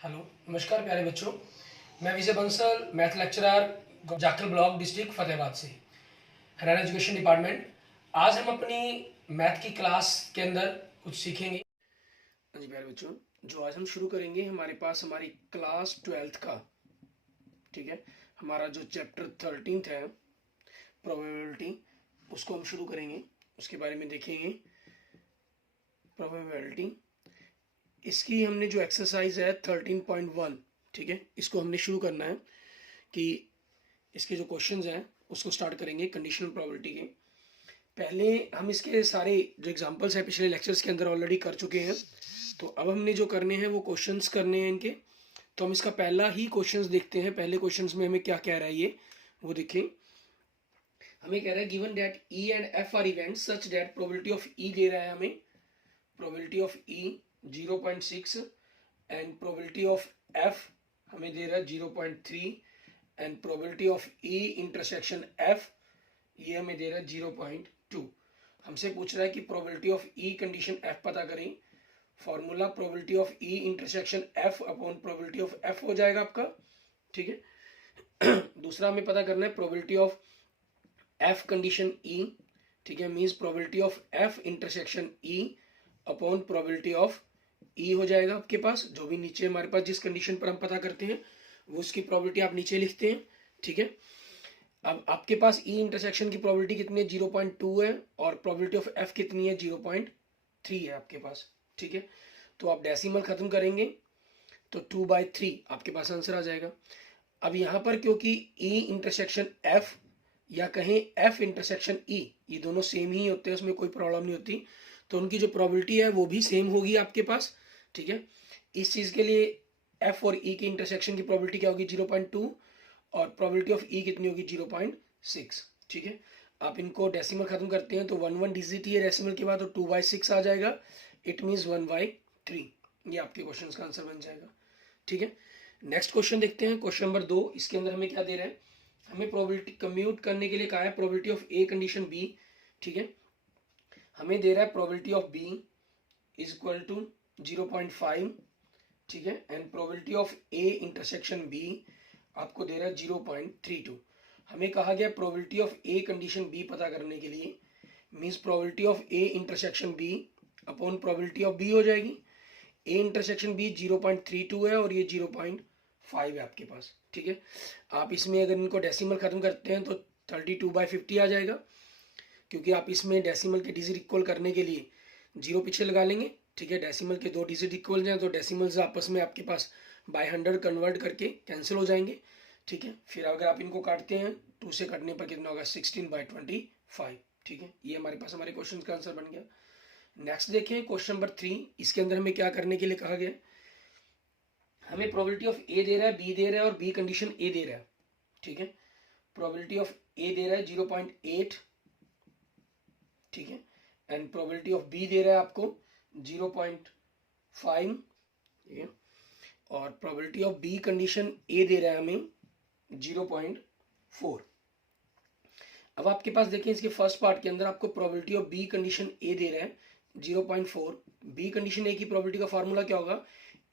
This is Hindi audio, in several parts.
हेलो, नमस्कार प्यारे बच्चों। मैं Vijay Bansal, math lecturer, Jakhal block, district Fatehabad से, हरियाणा एजुकेशन डिपार्टमेंट। आज हम अपनी मैथ की क्लास के अंदर कुछ सीखेंगे। हाँ जी प्यारे बच्चों, जो आज हम शुरू करेंगे हमारे पास हमारी क्लास 12th का, ठीक है, हमारा जो चैप्टर 13th है प्रोबेबिलिटी, उसको हम शुरू करेंगे। उसके बारे में देखेंगे प्रोबेबिलिटी। इसकी हमने जो एक्सरसाइज है 13.1, ठीक है, इसको हमने शुरू करना है कि इसके जो क्वेश्चंस हैं उसको स्टार्ट करेंगे कंडीशनल प्रोबेबिलिटी के। पहले हम इसके सारे जो एग्जांपल्स हैं पिछले लेक्चर्स के अंदर ऑलरेडी कर चुके हैं, तो अब हमने जो करने हैं वो क्वेश्चंस करने हैं इनके। तो हम इसका पहला ही क्वेश्चंस देखते हैं। पहले क्वेश्चंस में हमें क्या कह रहा है ये वो देखें। हमें कह रहा है given that E and F are events such that probability of E दे रहा है हमें, probability of E 0.6 and probability of F हमें दे रहा है 0.3 and probability of E intersection F ये हमें दे रहा है 0.2। हमसे पूछ रहा है कि probability of E condition F पता करें। Formula probability of E intersection F upon probability of F हो जाएगा आपका, ठीक है। दूसरा हमें पता करना है probability of F condition E, ठीक है, means probability of F intersection E upon probability of E हो जाएगा आपके पास। जो भी नीचे हमारे पास जिस कंडीशन पर हम पता करते हैं वो उसकी प्रोबेबिलिटी आप नीचे लिखते हैं, ठीक है। अब आपके पास ई इंटरसेक्शन की प्रोबेबिलिटी कितनी है 0.2 है और प्रोबेबिलिटी ऑफ एफ कितनी है 0.3 है आपके पास, ठीक है। तो आप डेसिमल खत्म करेंगे तो 2/3 आपके पास आंसर आ जाएगा। अब यहाँ पर क्योंकि ई इंटरसेक्शन एफ या कहें एफ इंटरसेक्शन ई ये दोनों सेम ही होते हैं, उसमें कोई प्रॉब्लम नहीं होती, तो उनकी जो प्रोबेबिलिटी है वो भी सेम होगी आपके पास, ठीक है। इस चीज़ के लिए एफ और ई की इंटरसेक्शन की प्रोबेबिलिटी क्या होगी 0.2 और प्रोबेबिलिटी ऑफ ई कितनी होगी 0.6, ठीक है। आप इनको डेसिमल खत्म करते हैं तो 1 डिजिट ही है डेसिमल के बाद, तो 2/6 आ जाएगा। It means 1/3। ये आपके क्वेश्चन का आंसर बन जाएगा, ठीक है। नेक्स्ट क्वेश्चन देखते हैं, क्वेश्चन नंबर 2। इसके अंदर हमें क्या दे रहा है, हमें प्रोबेबिलिटी कम्यूट करने के लिए कहा है probability of A condition B, ठीक है। हमें दे रहा है probability of B is equal to 0.5, ठीक है, and probability of A intersection B आपको दे रहा है 0.32। हमें कहा गया probability of A condition B पता करने के लिए, means probability of A intersection B upon probability of B हो जाएगी। ए इंटरसेक्शन बी 0.32 है और ये 0.5 है आपके पास, ठीक है। आप इसमें अगर इनको डेसिमल खत्म करते हैं तो 32/50 आ जाएगा, क्योंकि आप इसमें डेसिमल के डिजिट इक्वल करने के लिए 0 पीछे लगा लेंगे, ठीक है। डेसिमल के 2 डिजिट इक्वल जाए तो डेसिमल्स आपस में आपके पास बाय 100 कन्वर्ट करके कैंसिल हो जाएंगे, ठीक है। फिर अगर आप इनको काटते हैं 2 से कटने पर कितना होगा 16/25, ठीक है। ये हमारे पास हमारे क्वेश्चन का आंसर बन गया। नेक्स्ट देखें क्वेश्चन नंबर 3। इसके अंदर हमें क्या करने के लिए कहा गया, हमें प्रोबेबिलिटी ऑफ ए दे रहा है, बी दे रहा है और बी कंडीशन ए दे रहा है, ठीक है। प्रोबेबिलिटी ऑफ ए दे रहा है 0.8, ठीक है, एंड प्रोबेबिलिटी ऑफ बी दे रहा है आपको 0.5, ठीक है, और प्रोबेबिलिटी ऑफ बी कंडीशन ए दे रहा है हमें 0.4। अब आपके पास देखिए इसके फर्स्ट पार्ट के अंदर आपको प्रोबेबिलिटी ऑफ बी कंडीशन ए दे रहा है 0.4। बी कंडीशन ए की प्रोबेबिलिटी का फार्मूला क्या होगा,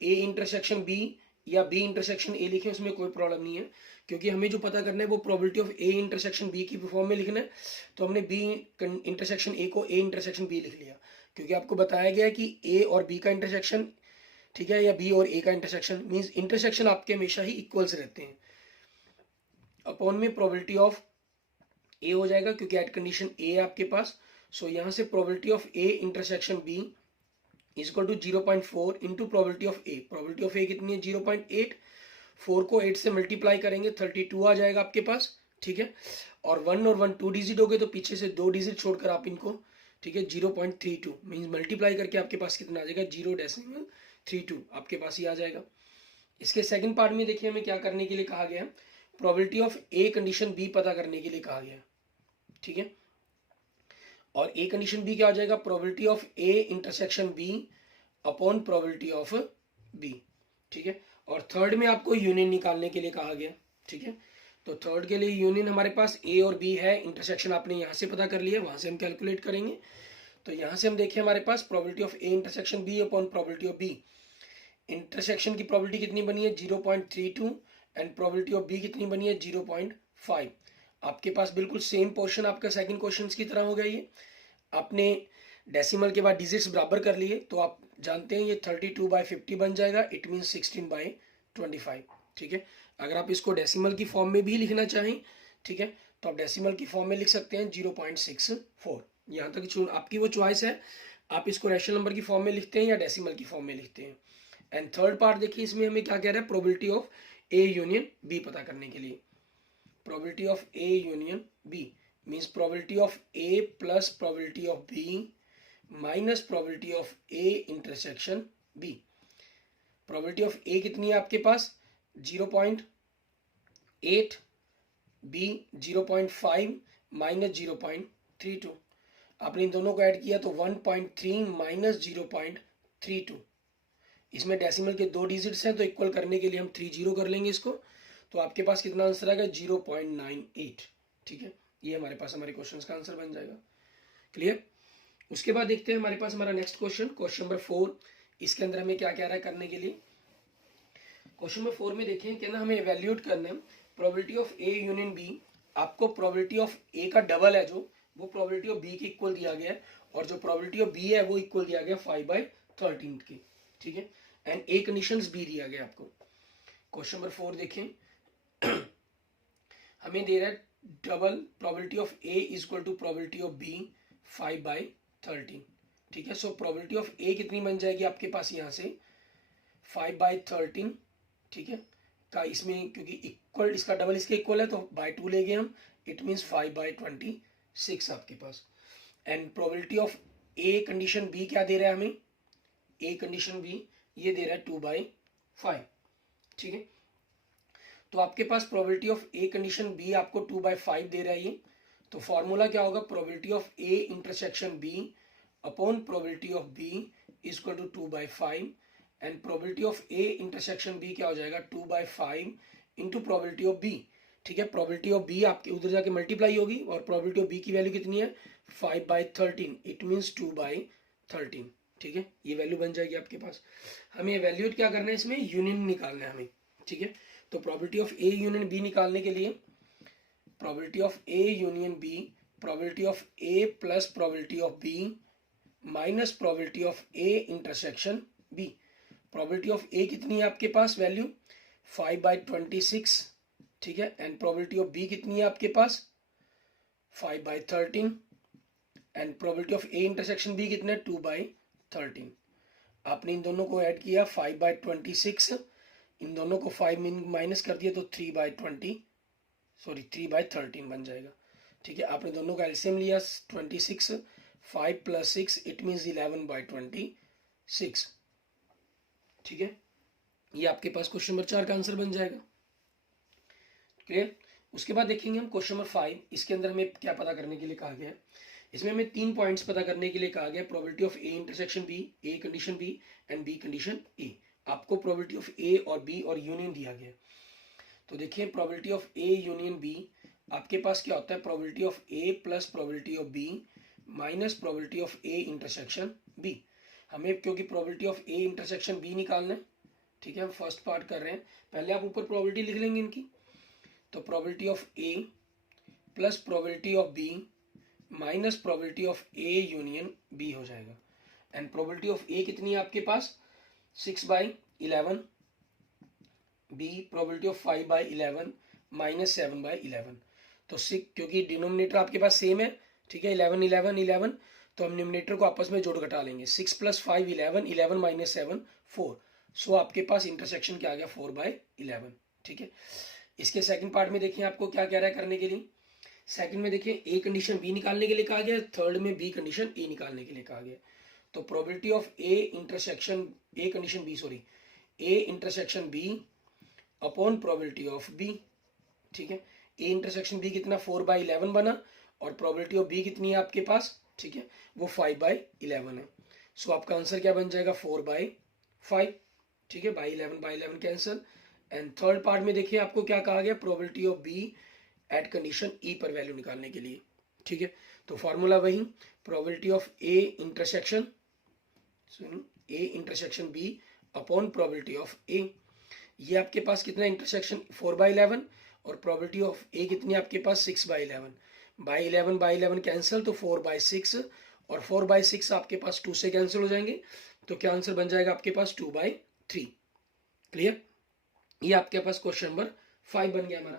ए इंटरसेक्शन बी या बी इंटरसेक्शन ए लिखें, उसमें कोई प्रॉब्लम नहीं है, क्योंकि हमें जो पता करना है वो probability of A intersection B की फॉर्म में लिखना है। तो हमने बी इंटरसेक्शन ए को ए इंटरसेक्शन बी लिख लिया, क्योंकि आपको बताया गया है कि ए और बी का इंटरसेक्शन, ठीक है, या बी और ए का इंटरसेक्शन, मीन्स इंटरसेक्शन आपके हमेशा ही इक्वल्स रहते हैं। अपॉन में प्रोबेबिलिटी ऑफ ए हो जाएगा क्योंकि एट कंडीशन ए है आपके पास। सो यहाँ से probability of A intersection B is equal to 0.4 into probability of A. Probability of A कितनी है 0.8, 4 को 8 से मल्टीप्लाई करेंगे 32 आ जाएगा आपके पास, ठीक है। और 1 और 1 2 डिजिट हो गए तो पीछे से 2 डिजिट छोड़कर आप इनको, ठीक है, 0.32 मीन्स मल्टीप्लाई करके आपके पास कितना आ जाएगा 0.32 आपके पास ही आ जाएगा। इसके सेकंड पार्ट में देखिए हमें क्या करने के लिए कहा गया, probability of A condition B पता करने के लिए कहा गया, ठीक है। और ए कंडीशन बी क्या हो जाएगा, probability of A intersection B upon probability of B, ठीक है। और थर्ड में आपको यूनियन निकालने के लिए कहा गया, ठीक है। तो थर्ड के लिए यूनियन हमारे पास ए और बी है, इंटरसेक्शन आपने यहाँ से पता कर लिया, वहां से हम कैलकुलेट करेंगे। तो यहाँ से हम देखें हमारे पास probability of A intersection B upon probability of B. Intersection की प्रोबेबिलिटी कितनी बनी है 0.32 एंड प्रोबेबिलिटी ऑफ बी कितनी बनी है 0.5। आपके पास बिल्कुल सेम पोर्शन आपका सेकंड क्वेश्चन की तरह हो गया। ये आपने डेसिमल के बाद डिजिट्स बराबर कर लिए तो आप जानते हैं ये 32/50 बन जाएगा, इट मीन 16/25। ठीक है, अगर आप इसको डेसिमल की फॉर्म में भी लिखना चाहें, ठीक है, तो आप डेसिमल की फॉर्म में लिख सकते हैं 0.64। यहाँ तक आपकी वो चॉइस है, आप इसको रैशनल नंबर की फॉर्म में लिखते हैं या डेसिमल की फॉर्म में लिखते हैं। एंड थर्ड पार्ट देखिए, इसमें हमें क्या कह रहा है, probability of A union B पता करने के लिए। Probability of A union B means probability of A plus probability of B minus probability of A intersection B. Probability of A कितनी है आपके पास 0.8, बी 0.5 माइनस 0.32। आपने इन दोनों को ऐड किया तो 1.3 माइनस 0.32। इसमें डेसिमल के 2 डिजिट्स हैं तो इक्वल करने के लिए हम 30 कर लेंगे इसको, तो आपके पास कितना आंसर आएगा 0.98। ठीक है, ये हमारे पास हमारे क्वेश्चन का आंसर बन जाएगा। क्लियर। उसके बाद देखते हैं हमारे पास हमारा नेक्स्ट क्वेश्चन, क्वेश्चन नंबर 4। इसके अंदर हमें क्या कह रहा है करने के लिए। क्वेश्चन नंबर 4 में देखें कि ना हमें इवैल्यूएट करना है probability of A union B. आपको प्रोबेबिलिटी ऑफ ए का डबल है जो, वो प्रोबेबिलिटी ऑफ बी के इक्वल दिया गया है, और जो प्रोबेबिलिटी ऑफ बी है वो इक्वल दिया गया 5/13 के। ठीक है, एंड ए कंडीशंस बी दिया गया आपको। क्वेश्चन नंबर 4 देखें, हमें दे रहा है double probability of A is equal to probability of B 5/13। ठीक है, सो प्रोबेबिलिटी ऑफ ए कितनी बन जाएगी आपके पास यहाँ से 5/13। ठीक है, का इसमें क्योंकि इक्वल इसका डबल इसके इक्वल है तो बाय 2 ले गए हम, इट मीन्स 5/26 आपके पास। And probability of A condition B क्या दे रहा है हमें, ए कंडीशन बी ये दे रहा है 2/5। ठीक है, तो आपके पास probability of A condition B आपको 2/5 दे रहा है ये, तो फॉर्मूला क्या होगा, probability of A intersection B upon probability of B is equal to 2/5 and probability of A intersection B क्या हो जाएगा 2/5 इंटू प्रोबेबिलिटी ऑफ बी। ठीक है, प्रोबेबिलिटी ऑफ बी आपके उधर जाके मल्टीप्लाई होगी और प्रोबेबिलिटी ऑफ बी की वैल्यू कितनी है 5/13, इट मीन्स 2/13। ठीक है, ये वैल्यू बन जाएगी आपके पास। हमें वैल्यूट क्या करना है, इसमें यूनियन निकालना है हमें। ठीक है, तो probability of A union B निकालने के लिए probability of A union B, probability of A plus probability of B minus probability of A intersection B. Probability of A कितनी है आपके पास वैल्यू 5/26। ठीक है, एंड प्रोबेबिलिटी ऑफ बी कितनी है आपके पास 5/13 and probability of A intersection B कितना है 2/13। आपने इन दोनों को ऐड किया 5/26, इन दोनों को 5 माइनस कर दिया तो 3/13 बन जाएगा। ठीक है, आपने दोनों का एलसीएम लिया 26, 5 + 6 इट मीन्स 11/26। ठीक है, ये आपके पास क्वेश्चन नंबर 4 का आंसर बन जाएगा। क्लियर। उसके बाद देखेंगे हम क्वेश्चन नंबर 5। इसके अंदर हमें क्या पता करने के लिए कहा गया है, इसमें हमें 3 पॉइंट्स पता करने के लिए कहा गया, probability of A intersection B, A condition B and B condition A. आपको प्रोबेबिलिटी ऑफ ए और बी और यूनियन दिया गया। तो देखिए probability of A union B आपके पास क्या होता है, probability of A plus probability of B minus probability of A intersection B. हमें क्योंकि probability of A intersection B निकालना है, ठीक है, हम फर्स्ट पार्ट कर रहे हैं, पहले आप ऊपर प्रोबेबिलिटी लिख लेंगे इनकी। तो probability of A plus probability of B minus probability of A union B हो जाएगा। एंड प्रोबेबिलिटी ऑफ ए कितनी है आपके पास 6/11, बी प्रोबेबिलिटी ऑफ 5/11 माइनस 7/11। तो 6 क्योंकि डिनोमिनेटर आपके पास सेम है, ठीक है, 11 11 11, तो हम डिनोमिनेटर को आपस में जोड़ घटा लेंगे। 6 + 5 11, 11 - 7 4। सो आपके पास इंटरसेक्शन क्या आ गया 4/11। ठीक है, इसके सेकंड पार्ट में देखिए आपको क्या कह रहा है करने के लिए। सेकंड में देखिए ए कंडीशन बी निकालने के लिए कहा गया, थर्ड में बी कंडीशन ए निकालने के लिए कहा गया। तो probability of A intersection A condition B sorry A intersection B upon probability of B. ठीक है, ए इंटरसेक्शन बी कितना 4/11 बना और प्रोबेबिलिटी ऑफ बी कितनी है आपके पास, ठीक है, वो 5/11 है। सो आपका आंसर क्या बन जाएगा 4/5। ठीक है, by 11 cancel. And third part में देखिए आपको क्या कहा गया, probability of B at condition E पर वैल्यू निकालने के लिए। ठीक है, तो फॉर्मूला वही, probability of A intersection B upon probability of A. ये आपके पास कितना इंटरसेक्शन 4/11 और प्रोबेबिलिटी ऑफ ए कितनी आपके पास 6/11। बाई 11 कैंसिल तो 4/6 और 4/6 आपके पास 2 से कैंसिल हो जाएंगे, तो क्या आंसर बन जाएगा आपके पास 2/3। क्लियर? ये आपके पास क्वेश्चन नंबर 5 बन गया हमारा।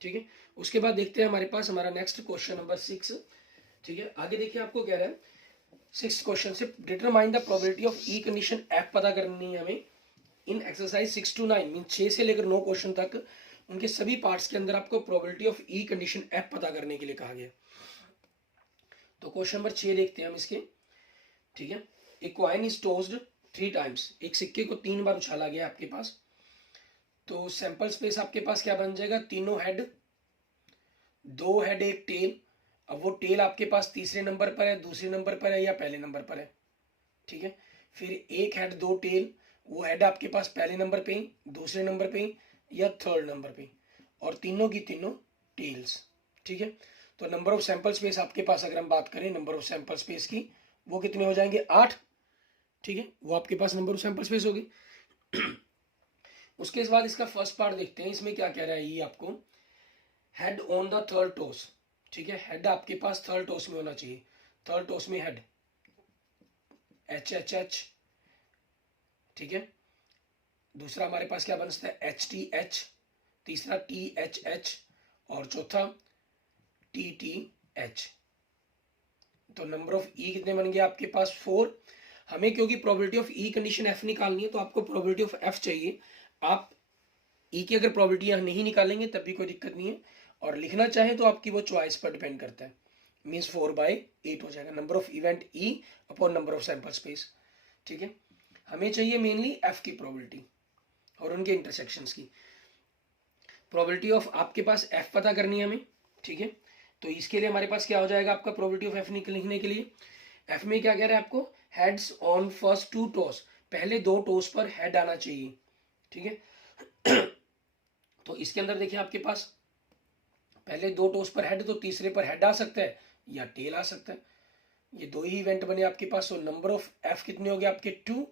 ठीक है, उसके बाद देखते हैं हमारे पास हमारा नेक्स्ट क्वेश्चन नंबर 6। ठीक है, आगे देखिए आपको कह रहा है 6th क्वेश्चन से determine the probability of E condition F पता करनी है हमें इन एक्सरसाइज 6 to 9 मीन 6 से लेकर 9 क्वेश्चन तक उनके सभी पार्ट्स के अंदर आपको probability of E condition F पता करने के लिए कहा गया। तो क्वेश्चन नंबर 6 देखते हैं हम इसके। ठीक है, a coin is tossed 3 times, एक सिक्के को 3 बार उछाला गया आपके पास, तो सैंपल स्पेस आपके पास क्या बन जाएगा, तीनों हेड, 2 हेड 1 टेल। अब वो टेल आपके पास तीसरे नंबर पर है, दूसरे नंबर पर है या पहले नंबर पर है। ठीक है, फिर 1 हेड 2 टेल, वो हेड आपके पास पहले नंबर पे ही, दूसरे नंबर पे ही या थर्ड नंबर पे, और तीनों की तीनों टेल्स। ठीक है, तो नंबर ऑफ सैंपल स्पेस आपके पास अगर हम बात करें नंबर ऑफ सैंपल स्पेस की, वो कितने हो जाएंगे 8। ठीक है, वो आपके पास नंबर ऑफ सैंपल स्पेस होगी। उसके बाद इसका फर्स्ट पार्ट देखते हैं, इसमें क्या कह रहा है ये आपको, head on the third toss. ठीक है, हेड आपके पास थर्ड टोस में होना चाहिए, थर्ड टोस में हेड एच एच एच। ठीक है, दूसरा हमारे पास क्या बनता है एच टी एच, तीसरा टी एच एच और चौथा टी टी एच। तो नंबर ऑफ ई कितने बन गए आपके पास 4। हमें क्योंकि probability of E condition F निकालनी है तो आपको प्रोबेबिलिटी ऑफ एफ चाहिए। आप ई की अगर प्रोबेबिलिटी यहाँ नहीं निकालेंगे तब भी कोई दिक्कत नहीं है, और लिखना चाहे तो आपकी वो चॉइस पर डिपेंड करता है। मीन्स 4/8 हो जाएगा number of event E upon number of sample space. ठीक है, हमें चाहिए मेनली एफ की प्रोबेबिलिटी और उनके इंटरसेक्शंस की। प्रोबेबिलिटी ऑफ आपके पास एफ पता करनी है हमें। ठीक है, तो इसके लिए हमारे पास क्या हो जाएगा आपका प्रोबेबिलिटी ऑफ एफ लिखने के लिए, एफ में क्या कह रहा है आपको, हेड्स ऑन फर्स्ट 2 टॉस, पहले 2 टॉस पर हेड आना चाहिए। ठीक है, तो इसके अंदर देखिए आपके पास पहले 2 टॉस पर हेड, तो तीसरे पर हेड आ सकता है या टेल आ सकता है। ये 2 ही इवेंट बने आपके पास, तो नंबर ऑफ एफ कितने हो गए आपके 2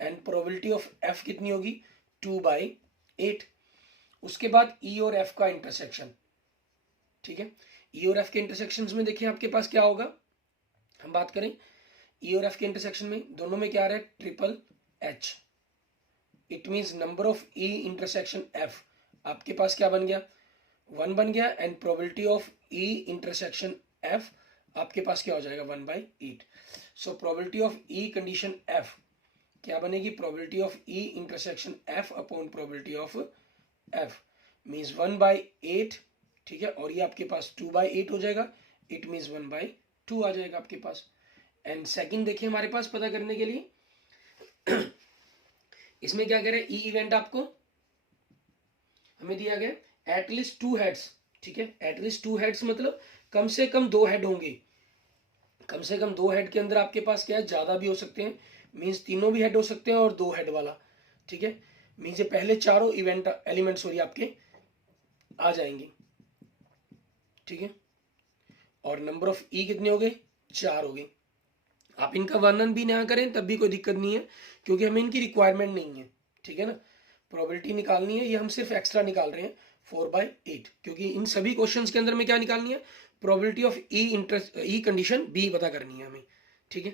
एंड प्रोबेबिलिटी ऑफ एफ कितनी होगी 2/8। उसके बाद ई और एफ का इंटरसेक्शन। ठीक है, ई और एफ के इंटरसेक्शन में देखिए आपके पास क्या होगा, हम बात करें ई और एफ के इंटरसेक्शन में दोनों में क्या आ रहा है triple H. It means number of E intersection F आपके पास क्या बन गया 1 बन गया, and probability of E intersection F आपके पास क्या हो जाएगा 1/8। So probability of E condition F क्या बनेगी, probability of E intersection F upon probability of F means 1/8। ठीक है, और ये आपके पास 2/8 हो जाएगा, इट मीन्स 1/2 आ जाएगा आपके पास। एंड सेकंड देखिए हमारे पास पता करने के लिए इसमें क्या कह रहे हैं, ई इवेंट आपको हमें दिया गया एटलीस्ट 2 हेड्स। ठीक है, एटलीस्ट 2 हेड्स मतलब कम से कम 2 हेड होंगे। कम से कम 2 हेड के अंदर आपके पास क्या है, ज्यादा भी हो सकते हैं, मीन्स तीनों भी हेड हो सकते हैं और 2 हेड वाला। ठीक है, मीन्स ये पहले चारों इवेंट एलिमेंट्स सॉरी आपके आ जाएंगे। ठीक है, और नंबर ऑफ ई कितने हो गए 4 हो गए। आप इनका वर्णन भी ना करें तब भी कोई दिक्कत नहीं है, क्योंकि हमें इनकी रिक्वायरमेंट नहीं है। ठीक है ना, प्रोबेबिलिटी निकालनी है, ये हम सिर्फ एक्स्ट्रा निकाल रहे हैं 4/8, क्योंकि इन सभी क्वेश्चंस के अंदर में क्या निकालनी है, probability of E condition B पता करनी है हमें। ठीक है,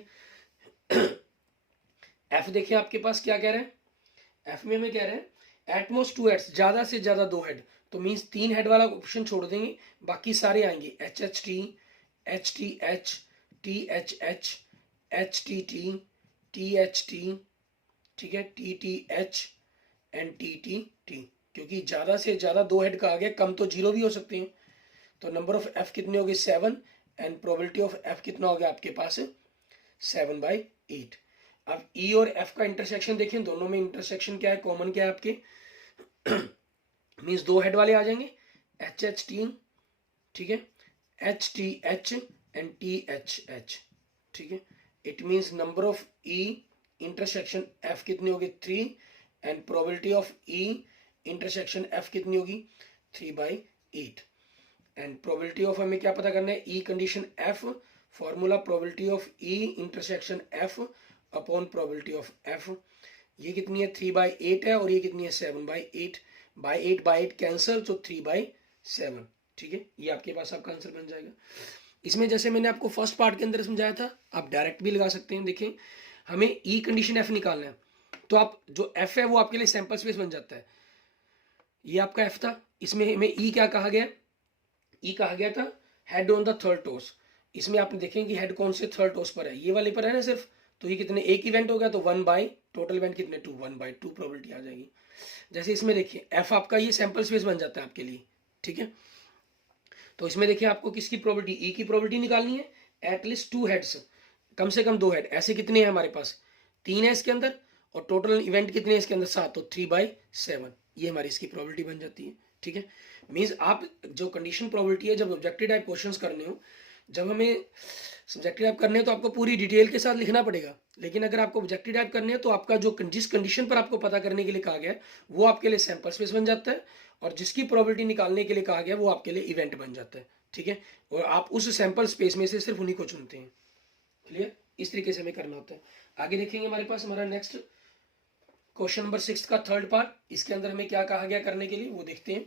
एफ देखिए आपके पास क्या कह रहे हैं, एफ में हमें कह रहे हैं एटमोस्ट 2 हेड्स, ज्यादा से ज्यादा 2 हेड, तो मीन्स 3 हेड वाला ऑप्शन छोड़ देंगे, बाकी सारे आएंगे H H T, H T H, T H H, H T T, T H T, ठीक है, T T H and T T T, क्योंकि ज्यादा से ज्यादा 2 हेड का आ गया, कम तो 0 भी हो सकते हैं। तो नंबर ऑफ एफ कितने हो गए 7 एंड प्रोबेबिलिटी ऑफ एफ कितना हो गया आपके पास 7/8। अब ई और एफ का इंटरसेक्शन देखें, दोनों में इंटरसेक्शन क्या है, कॉमन क्या है आपके मीन्स 2 हेड वाले आ जाएंगे एच एच टी, ठीक है, H T H and T H H. ठीक है, it means number of E intersection F कितनी होगी 3 and probability of E intersection F कितनी होगी 3/8। एंड प्रोबेबिलिटी ऑफ हमें क्या पता करना है, E condition F, formula probability of E intersection F upon probability of F ये कितनी है 3/8 है, और ये कितनी है 7/8, बाई 8 कैंसल, तो 3/7, ठीक है। ये आपके पास आपका आंसर बन जाएगा। इसमें जैसे मैंने आपको फर्स्ट पार्ट के अंदर समझाया था, आप डायरेक्ट भी लगा सकते हैं। देखें, हमें ई कंडीशन एफ निकालना है, तो आप जो एफ है वो आपके लिए सैंपल स्पेस बन जाता है। ये आपका एफ था, इसमें हमें ई क्या कहा गया, ई कहा गया था head on the third toss. इसमें आप देखेंगे हेड कौन से थर्ड टोस पर है, ये वाले पर है ना सिर्फ, तो ये कितने एक इवेंट हो गया, तो 1/, टोटल इवेंट कितने 2, 1/2 प्रोबेबिलिटी आ जाएगी। जैसे इसमें देखिए एफ आपका ये सैंपल स्पेस बन जाता है आपके लिए, ठीक है। तो इसमें देखिए आपको किसकी प्रोबेबिलिटी, ई की प्रोबेबिलिटी निकालनी है, एटलीस्ट 2 हेड्स, कम से कम 2 हेड। ऐसे कितने हैं हमारे पास 3 है इसके अंदर, और टोटल इवेंट कितने हैं इसके अंदर 7, तो 3/7, ये हमारी इसकी प्रोबेबिलिटी बन जाती है, ठीक है। मीन्स आप जो कंडीशन प्रोबेबिलिटी है, जब ऑब्जेक्टिव टाइप क्वेश्चंस करने हो, जब हमें सब्जेक्टिव टाइप करने हैं तो आपको पूरी डिटेल के साथ लिखना पड़ेगा, लेकिन अगर आपको ऑब्जेक्टिव टाइप करने हैं तो आपका जो जिस कंडीशन पर आपको पता करने के लिए कहा गया है वो आपके लिए सैंपल स्पेस बन जाता है, और जिसकी प्रोबेबिलिटी निकालने के लिए कहा गया वो आपके लिए इवेंट बन जाता है, ठीक है। और आप उस सैंपल स्पेस में से सिर्फ उन्हीं को चुनते हैं। क्लियर, इस तरीके से हमें करना होता है। आगे देखेंगे हमारे पास हमारा नेक्स्ट क्वेश्चन नंबर 6 का थर्ड पार्ट, इसके अंदर हमें क्या कहा गया करने के लिए वो देखते हैं।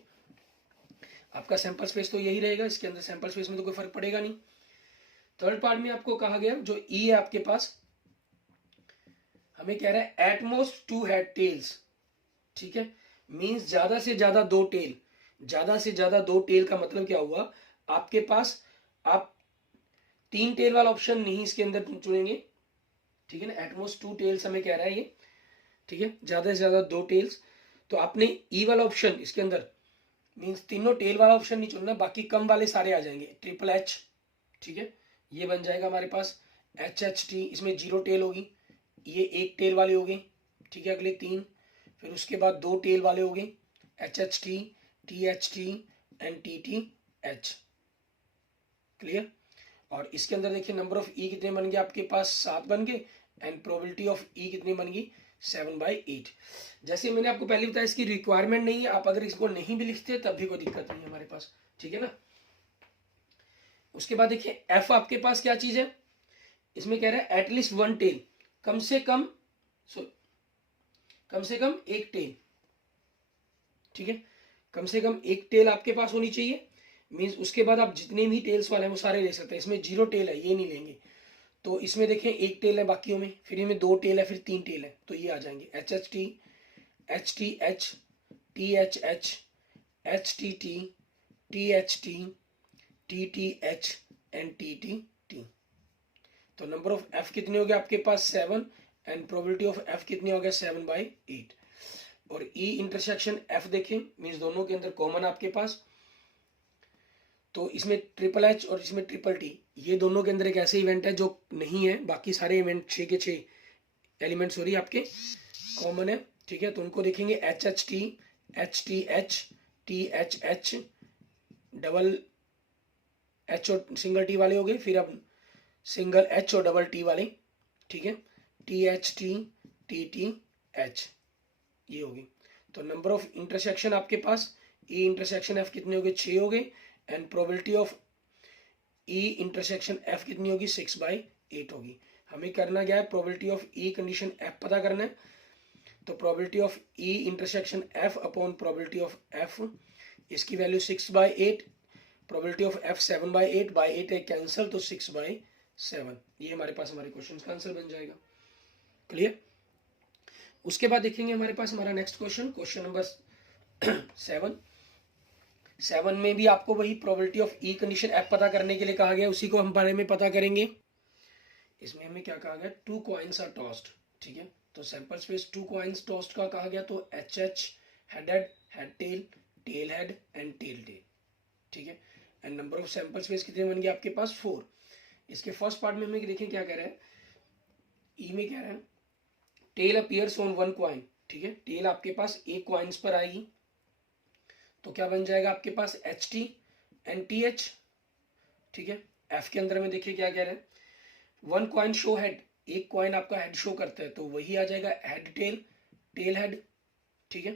आपका सैंपल स्पेस तो यही रहेगा, इसके अंदर सैंपल स्पेस में तो कोई फर्क पड़ेगा नहीं। थर्ड पार्ट में आपको कहा गया जो ई है आपके पास, हमें कह रहा है एटमोस्ट 2 हेड टेल्स, ठीक है। मींस ज्यादा से ज्यादा 2 टेल, ज्यादा से ज्यादा 2 टेल का मतलब क्या हुआ, आपके पास आप 3 टेल वाला ऑप्शन नहीं इसके अंदर चुनेंगे, ठीक है ना। एटमोस्ट 2 टेल्स हमें कह रहा है ये, ठीक है, ज्यादा से ज्यादा 2 टेल्स। तो आपने ई वाला ऑप्शन इसके अंदर मींस तीनों टेल वाला ऑप्शन नहीं चुनना, बाकी कम वाले सारे आ जाएंगे, ट्रिपल एच, ठीक है। ये बन जाएगा हमारे पास HHT, इसमें 0 टेल होगी, ये 1 टेल वाले हो गए, ठीक है, अगले 3, फिर उसके बाद 2 टेल वाले हो गए, HHT, THT and TTH, clear. और इसके अंदर देखिए नंबर ऑफ ई कितने बन गए आपके पास 7 बन गए, एंड प्रोबेबिलिटी ऑफ ई कितनी बन गई 7/8। जैसे मैंने आपको पहले बताया इसकी रिक्वायरमेंट नहीं है, आप अगर इसको नहीं भी लिखते तब भी कोई दिक्कत नहीं है हमारे पास, ठीक है ना। उसके बाद देखिए एफ आपके पास क्या चीज है, इसमें कह रहा है एटलीस्ट 1 टेल, कम से कम एक टेल, ठीक है, कम से कम एक टेल आपके पास होनी चाहिए। मींस उसके बाद आप जितने भी टेल्स वाले हैं वो सारे ले सकते हैं, इसमें 0 टेल है ये नहीं लेंगे। तो इसमें देखें 1 टेल है बाकियों में, फिर इनमें 2 टेल है, फिर 3 टेल है, तो ये आ जाएंगे HHT, HTH, THH, HTT, THT, TTH and TTT। तो नंबर ऑफ एफ कितने हो गए आपके पास 7, एंड प्रोबेबिलिटी ऑफ एफ कितनी हो गया 7/8। और ई इंटरसेक्शन एफ देखें, मींस दोनों के अंदर कॉमन आपके पास, तो इसमें ट्रिपल एच और इसमें ट्रिपल टी, ये दोनों के अंदर एक ऐसे इवेंट है जो नहीं है, बाकी सारे इवेंट 6 के 6 एलिमेंट्स हो रही आपके कॉमन है, ठीक है। तो उनको देखेंगे HHT, HTH, THH, double H और सिंगल टी वाले हो गए, फिर अब सिंगल एच और डबल टी वाले, ठीक है, THT, TTH, ये होगी। तो नंबर ऑफ इंटरसेक्शन आपके पास ई इंटरसेक्शन एफ कितने हो गए 6 हो गए, and probability of E intersection F कितनी होगी 6/8 होगी। हमें करना क्या है, probability of E condition F पता करना है। तो probability of E intersection F upon probability of F, इसकी value 6/8, probability of F 7/8, by 8 है कैंसिल, तो 6/7, ये हमारे पास हमारे क्वेश्चन का आंसर बन जाएगा। क्लियर। उसके बाद देखेंगे हमारे पास हमारा नेक्स्ट क्वेश्चन, क्वेश्चन नंबर 7 में भी आपको वही probability of E condition F पता करने के लिए कहा गया, उसी को हम बारे में पता करेंगे। इसमें हमें क्या कहा गया, 2 कॉइन्स आर टॉस्ड, ठीक है। तो सैंपल स्पेस 2 कॉइन्स टॉस्ड का कहा गया, तो HH head tail, tail head and tail tail, ठीक है। And number of sample space कितने बन गए आपके पास 4। इसके फर्स्ट पार्ट में हमें देखें क्या कह रहा है, ई में कह रहा है टेल अपीयर्स ऑन 1 कॉइन, ठीक है, टेल आपके पास एक कॉइन्स पर आएगी, तो क्या बन जाएगा आपके पास HT एंड TH, ठीक है। एफ के अंदर में देखिए क्या कह रहे हैं, 1 कॉइन शो हेड, एक कॉइन आपका हेड शो करता है, तो वही आ जाएगा हेड टेल, टेल हेड, ठीक है।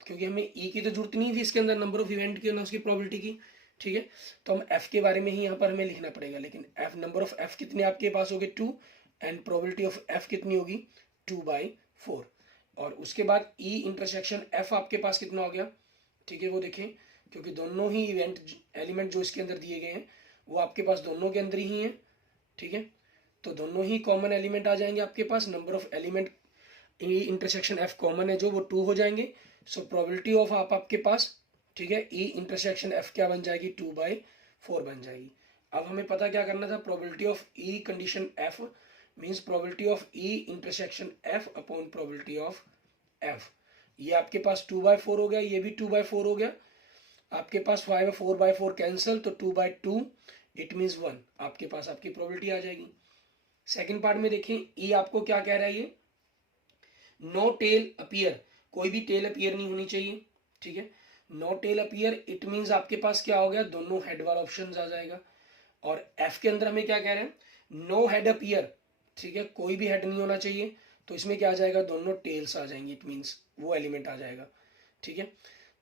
क्योंकि हमें ई की तो जरूरत नहीं थी इसके अंदर नंबर ऑफ इवेंट की ना उसकी प्रोबेबिलिटी की, ठीक है। तो हम एफ के बारे में ही यहाँ पर हमें लिखना पड़ेगा, लेकिन एफ नंबर ऑफ एफ कितने आपके पास हो गए 2, एंड प्रोबेबिलिटी ऑफ एफ कितनी होगी 2/4। और उसके बाद ई इंटरसेक्शन एफ आपके पास कितना हो गया, ठीक है, वो देखें, क्योंकि दोनों ही इवेंट एलिमेंट जो इसके अंदर दिए गए हैं वो आपके पास दोनों के अंदर ही हैं, ठीक है, तो दोनों ही कॉमन एलिमेंट आ जाएंगे आपके पास। Number of element E intersection F common है जो, वो 2 हो जाएंगे। सो प्रोबेबिलिटी ऑफ आपके पास, ठीक है, ई इंटरसेक्शन एफ क्या बन जाएगी, 2/4 बन जाएगी। अब हमें पता क्या करना था, probability of E condition F means probability of E intersection F upon probability of F. ये आपके पास 2/4 हो गया, ये भी 2/4 हो गया, आपके पास 4/4 कैंसिल, तो 2/2 इट मीन्स 1 आपके पास आपकी प्रोबेबिलिटी आ जाएगी। सेकंड पार्ट में देखें, ई आपको क्या कह रहा है, ये नो टेल अपीयर, कोई भी टेल अपीयर नहीं होनी चाहिए, ठीक है, no tail appear it means आपके पास क्या हो गया, दोनों हेड वाला ऑप्शन आ जाएगा। और एफ के अंदर हमें क्या कह रहे हैं, नो हेड अपीयर, ठीक है, कोई भी हेड नहीं होना चाहिए, तो इसमें क्या आ जाएगा, दोनों टेल्स आ जाएंगे, इट मीन्स वो एलिमेंट आ जाएगा, ठीक है।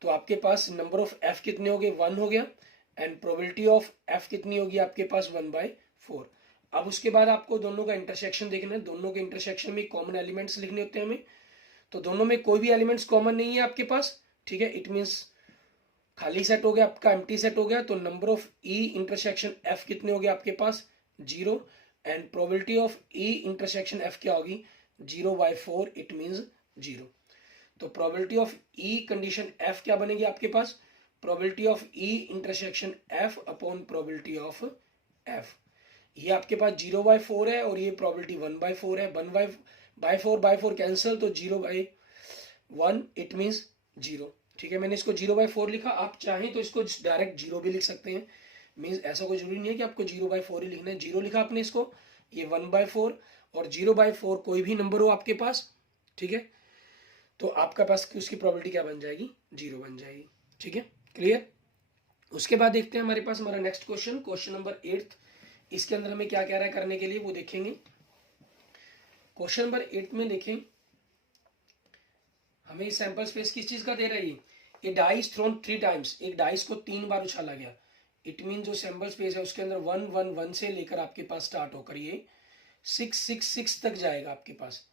तो आपके पास नंबर ऑफ एफ कितने हो गए, 1 हो गया, एंड प्रोबेबिलिटी ऑफ एफ कितनी होगी आपके पास 1/4। अब उसके बाद आपको दोनों का इंटरसेक्शन देखना है, दोनों के इंटरसेक्शन में कॉमन एलिमेंट्स लिखने होते हैं हमें, तो दोनों में कोई भी एलिमेंट्स कॉमन नहीं है आपके पास, ठीक है, इट मीन्स खाली सेट हो गया आपका, एम्प्टी सेट हो गया, तो number of E intersection F कितने हो गए आपके पास 0, and probability of E intersection F क्या होगी 0/4 इट मीन्स 0। तो probability of E condition F क्या बनेगी आपके पास, probability of E intersection F upon probability of F. ये आपके पास 0/4 है और ये प्रोबेबिलिटी 1/4 है, 1/4 कैंसिल, तो 0/1 इट मीन्स 0, ठीक है। मैंने इसको 0/4 लिखा, आप चाहें तो इसको डायरेक्ट 0 भी लिख सकते हैं, मीन्स ऐसा कोई जरूरी नहीं है कि आपको 0/4 ही लिखना है। 0 लिखा आपने इसको, ये 1/4 और 0/4 कोई भी नंबर हो आपके पास, ठीक है, तो आपका पास उसकी प्रोबेबिलिटी क्या बन जाएगी, 0 बन जाएगी, ठीक है, क्लियर। उसके बाद देखते हैं हमारे पास हमारा नेक्स्ट क्वेश्चन, क्वेश्चन नंबर 8। इसके अंदर हमें क्या कह रहा है करने के लिए वो देखेंगे। क्वेश्चन नंबर 8 में देखें, हमें सैंपल स्पेस किस चीज का दे रहा है, ये डाइस थ्रोन 3 टाइम्स, एक डाइस को 3 बार उछाला गया, इट मीन जो सैंपल स्पेस है उसके अंदर 1 1 1 से लेकर आपके पास स्टार्ट होकर ये 6 6 6 तक जाएगा आपके पास,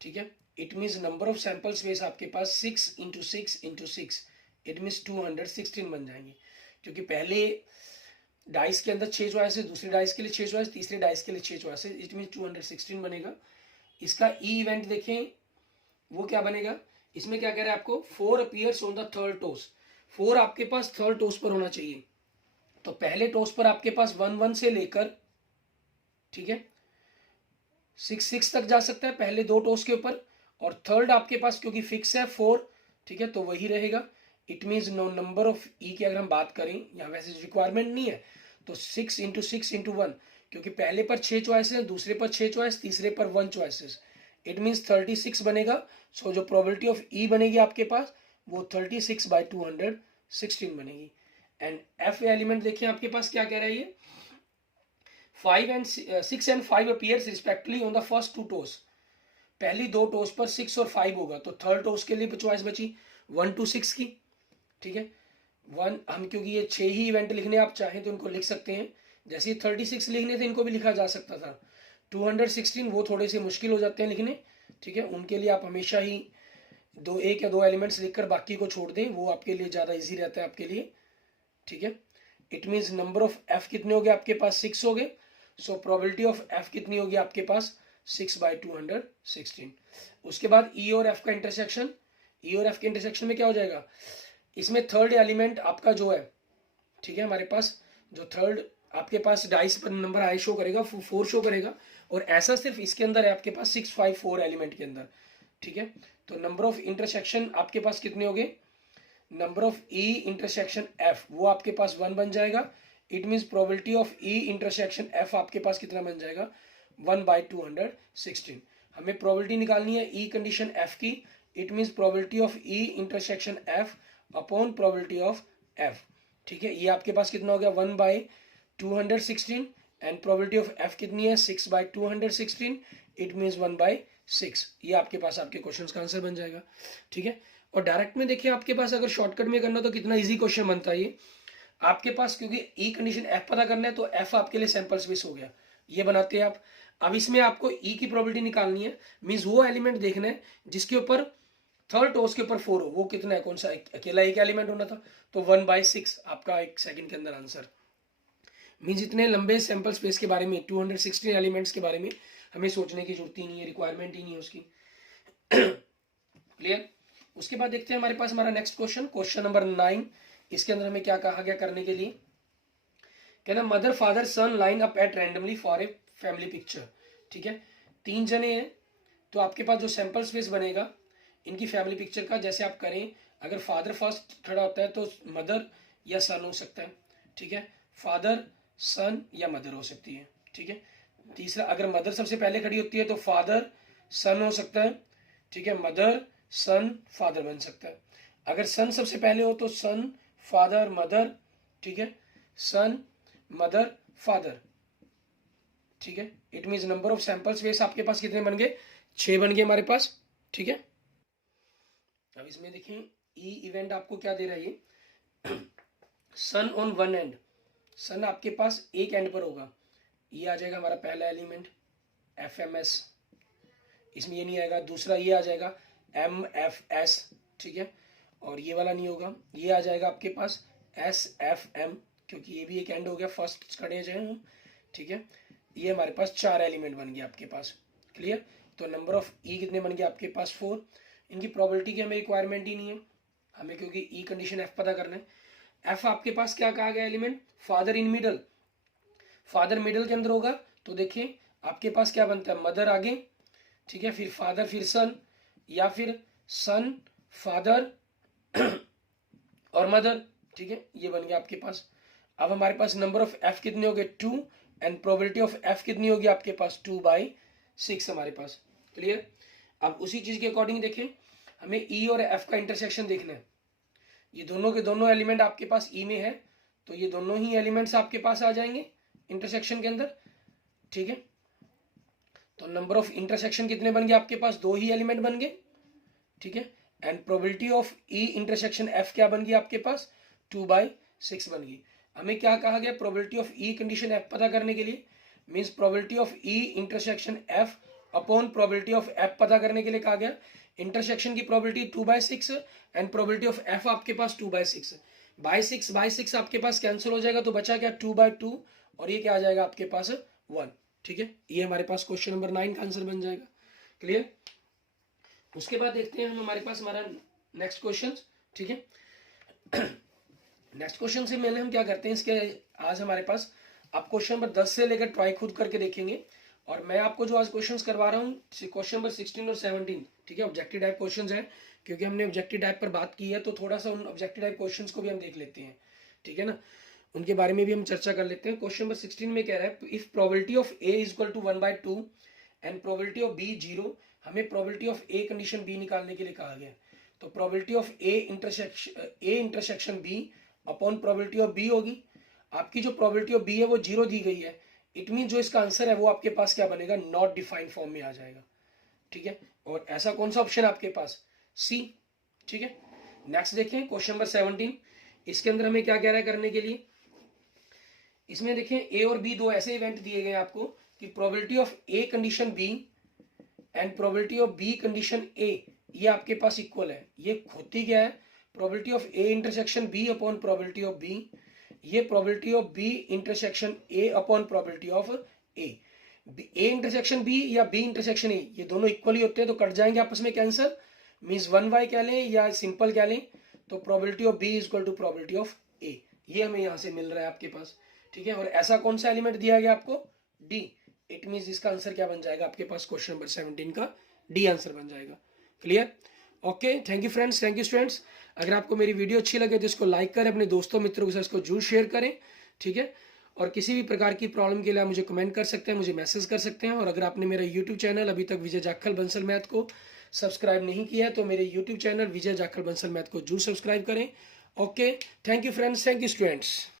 ठीक है। It means number of sample space आपके पास 6 × 6 × 6 इट मीन्स 216 बन जाएंगे, क्योंकि पहले डाइस के अंदर 6 चॉइस है, दूसरे डाइस के लिए 6 चॉइस, तीसरे डाइस के लिए 6 चॉइस है, इट मीन 216 बनेगा। इसका ई इवेंट देखें वो क्या बनेगा, इसमें क्या कह रहा है आपको, 4 appears on the third toss, 4 आपके पास थर्ड टोस पर होना चाहिए, तो पहले टोस पर आपके पास 1 1 से लेकर, ठीक है, 6 6 तक जा सकता है पहले 2 टोस के ऊपर, और थर्ड आपके पास क्योंकि फिक्स है 4, ठीक है, तो वही रहेगा। It means no number of E की अगर हम बात करें, यहाँ वैसे रिक्वायरमेंट नहीं है, तो 6 × 6 × 1, क्योंकि पहले पर 6 चॉइस है, दूसरे पर 6 चॉइस, तीसरे पर 1 चॉइसेस, इट मीन्स 36 बनेगा। सो जो प्रोबेबिलिटी ऑफ ई बनेगी आपके पास वो 36/216 बनेगी। एंड एफ एलिमेंट देखिए आपके पास क्या कह रहा है, ये 6 and 5 appears respectively on the first 2 toss, पहली 2 टोस पर 6 और 5 होगा, तो थर्ड टोस के लिए चॉइस बची 1 to 6 की, ठीक है। 1 हम क्योंकि ये 6 ही इवेंट लिखने आप चाहें तो इनको लिख सकते हैं, जैसे 36 लिखने थे इनको भी लिखा जा सकता था, 216 वो थोड़े से मुश्किल हो जाते हैं लिखने, ठीक है, उनके लिए आप हमेशा ही 1 या 2 एलिमेंट्स लिखकर बाकी को छोड़ दें, वो आपके लिए ज़्यादा इजी रहता है आपके लिए, ठीक है। It means number of F कितने हो गए आपके पास 6 हो गए, सो प्रोबेबिलिटी ऑफ एफ कितनी होगी आपके पास 6/216। उसके बाद ई और एफ का इंटरसेक्शन, ई और एफ के इंटरसेक्शन में क्या हो जाएगा, इसमें थर्ड एलिमेंट आपका जो है, ठीक है, हमारे पास जो थर्ड आपके पास डाइस पर नंबर आई शो करेगा 4 शो करेगा, और ऐसा सिर्फ इसके अंदर है आपके पास 6 5 4 एलिमेंट के अंदर, ठीक है। तो नंबर ऑफ इंटरसेक्शन आपके पास कितने हो गए, number of E intersection F वो आपके पास 1 बन जाएगा, it means probability of E intersection F आपके पास कितना बन जाएगा 1/216। हमें प्रोबेबिलिटी निकालनी है ई कंडीशन एफ की, it means probability of E intersection F upon probability of F, ठीक है। ये आपके पास कितना हो गया 1/216, एंड प्रोबेबिलिटी ऑफ एफ कितनी है 6/216, इट मीन्स 1/6। ये आपके पास आपके क्वेश्चन का आंसर बन जाएगा, ठीक है। और डायरेक्ट में देखिए आपके पास अगर शॉर्टकट में करना तो कितना इजी क्वेश्चन बनता है ये आपके पास, क्योंकि ई कंडीशन एफ पता करना है तो एफ आपके लिए सैंपल स्पेस हो गया, ये बनाते हैं आप। अब इसमें आपको ई की प्रोबेबिलिटी निकालनी है, मीन्स वो एलिमेंट देखना है जिसके ऊपर थर्ड हो उसके ऊपर 4 हो, वो कितना है, कौन सा, अकेला एक एलिमेंट होना था, तो 1/6 आपका 1 सेकंड के अंदर आंसर। मीन्स इतने लंबे सैंपल स्पेस के बारे में, 216 एलिमेंट्स के बारे में हमें सोचने की जरूरत ही नहीं है, रिक्वायरमेंट ही नहीं है उसकी। क्लियर। उसके बाद देखते हैं हमारे पास हमारा नेक्स्ट क्वेश्चन, क्वेश्चन नंबर 9। इसके अंदर हमें क्या कहा गया करने के लिए, कहना mother father son line up at randomly for a family picture. ठीक है, 3 जने हैं, तो आपके पास जो सैंपल स्पेस बनेगा इनकी फैमिली पिक्चर का, जैसे आप करें, अगर फादर फर्स्ट खड़ा होता है तो मदर या सन हो सकता है। ठीक है, फादर सन या मदर हो सकती है। ठीक है, तीसरा अगर मदर सबसे पहले खड़ी होती है तो फादर सन हो सकता है। ठीक है, मदर सन फादर बन सकता है। अगर सन सबसे पहले हो तो सन फादर मदर। ठीक है, सन मदर फादर। ठीक है, it means number of sample space आपके पास कितने बन गए, 6 बन गए हमारे पास। ठीक है, अब इसमें देखें ई इवेंट आपको क्या दे रहा है, ये सन ऑन वन एंड, सन आपके पास एक एंड पर होगा, ये आ जाएगा हमारा पहला एलिमेंट FMS, इसमें ये नहीं आएगा। दूसरा ये आ जाएगा MFS। ठीक है, और ये वाला नहीं होगा, ये आ जाएगा आपके पास SFM, क्योंकि ये भी एक एंड हो गया, फर्स्ट खड़े जाए हम। ठीक है, ये हमारे पास 4 एलिमेंट बन गए आपके पास। क्लियर, तो नंबर ऑफ ई कितने बन गए आपके पास 4। इनकी प्रोबेबिलिटी की हमें रिक्वायरमेंट ही नहीं है हमें, क्योंकि ई कंडीशन एफ पता करना है। एफ आपके पास क्या कहा गया element, father in middle, father middle के अंदर होगा, तो देखिए आपके पास क्या बनता है, मदर आगे, ठीक है, फिर फादर, फिर सन, या फिर सन फादर और मदर। ठीक है, ये बन गया आपके पास। अब हमारे पास नंबर ऑफ एफ कितने हो गए 2, एंड प्रोबेबिलिटी ऑफ एफ कितनी होगी आपके पास 2/6 हमारे पास। क्लियर। अब उसी चीज के अकॉर्डिंग देखें, हमें ई और एफ का इंटरसेक्शन देखना है। ये दोनों के दोनों एलिमेंट आपके पास ई में है, तो ये दोनों ही एलिमेंट्स आपके पास आ जाएंगे इंटरसेक्शन के अंदर। ठीक है, तो नंबर ऑफ इंटरसेक्शन कितने बन गए आपके पास, 2 ही एलिमेंट बन गए। ठीक है, and probability of E intersection F क्या बन गई आपके पास 2/6 बन गई। हमें क्या कहा गया, probability of E condition F पता करने के लिए, means probability of E intersection F upon probability of F पता करने के लिए कहा गया। इंटरसेक्शन की probability 2/6 and probability of F आपके पास 2/6 बाई 6 आपके पास कैंसिल हो जाएगा, तो बचा क्या 2/2, और ये क्या आ जाएगा आपके पास 1। ठीक है, ये हमारे पास क्वेश्चन नंबर 9 का आंसर बन जाएगा। क्लियर। उसके बाद देखते हैं हम हमारे पास हमारा नेक्स्ट क्वेश्चन। ठीक है, नेक्स्ट क्वेश्चन से पहले हम क्या करते हैं, इसके आज हमारे पास आप क्वेश्चन नंबर 10 से लेकर ट्राई खुद करके देखेंगे, और मैं आपको जो आज क्वेश्चंस करवा रहा हूँ क्वेश्चन नंबर 16 और 17, ठीक है, ऑब्जेक्टिव टाइप क्वेश्चंस है, क्योंकि हमने ऑब्जेक्टिव टाइप पर बात की है, तो थोड़ा सा उन ऑब्जेक्टिव टाइप क्वेश्चंस को भी हम देख लेते हैं। ठीक है ना, उनके बारे में भी हम चर्चा कर लेते हैं। क्वेश्चन नंबर 16 में कह रहा है, if probability of A is equal to 1/2 and probability of B 0, हमें probability of A condition B निकालने के लिए कहा गया। तो probability of A intersection B upon probability of B होगी। आपकी जो प्रोबेबिलिटी ऑफ बी है वो 0 दी गई है, इट मीन जो इसका आंसर है वो आपके पास क्या बनेगा, नॉट डिफाइंड फॉर्म में आ जाएगा। ठीक है, और ऐसा कौन सा ऑप्शन आपके पास, सी। ठीक है, नेक्स्ट देखें क्वेश्चन नंबर 17। इसके अंदर हमें क्या कह रहा है करने के लिए, इसमें देखें ए और बी 2 ऐसे इवेंट दिए गए आपको कि probability of A condition B and probability of B condition A, ये आपके पास इक्वल है। ये होती क्या है, probability of A intersection B upon probability of B, ये probability of B intersection A upon probability of A. A intersection B या बी इंटरसेक्शन ए, ये दोनों इक्वल ही होते हैं, तो कट जाएंगे आपस में कैंसर, मीन्स 1/, कह लें या सिंपल कह लें, तो probability of B is equal to probability of A, ये हमें यहाँ से मिल रहा है आपके पास। ठीक है, और ऐसा कौन सा एलिमेंट दिया गया आपको, डी, इट मीन्स इसका आंसर क्या बन जाएगा आपके पास, क्वेश्चन नंबर 17 का डी आंसर बन जाएगा। Clear. Okay, thank you friends, thank you students. अगर आपको मेरी वीडियो अच्छी लगे तो इसको लाइक करें, अपने दोस्तों मित्रों के साथ इसको जरूर शेयर करें। ठीक है, और किसी भी प्रकार की प्रॉब्लम के लिए आप मुझे कमेंट कर सकते हैं, मुझे मैसेज कर सकते हैं। और अगर आपने मेरा यूट्यूब चैनल अभी तक विजय जाखल बंसल मैथ को सब्सक्राइब नहीं किया है तो मेरे यूट्यूब चैनल विजय जाखल बंसल मैथ को जरूर सब्सक्राइब करें। Okay, thank you friends, thank you students.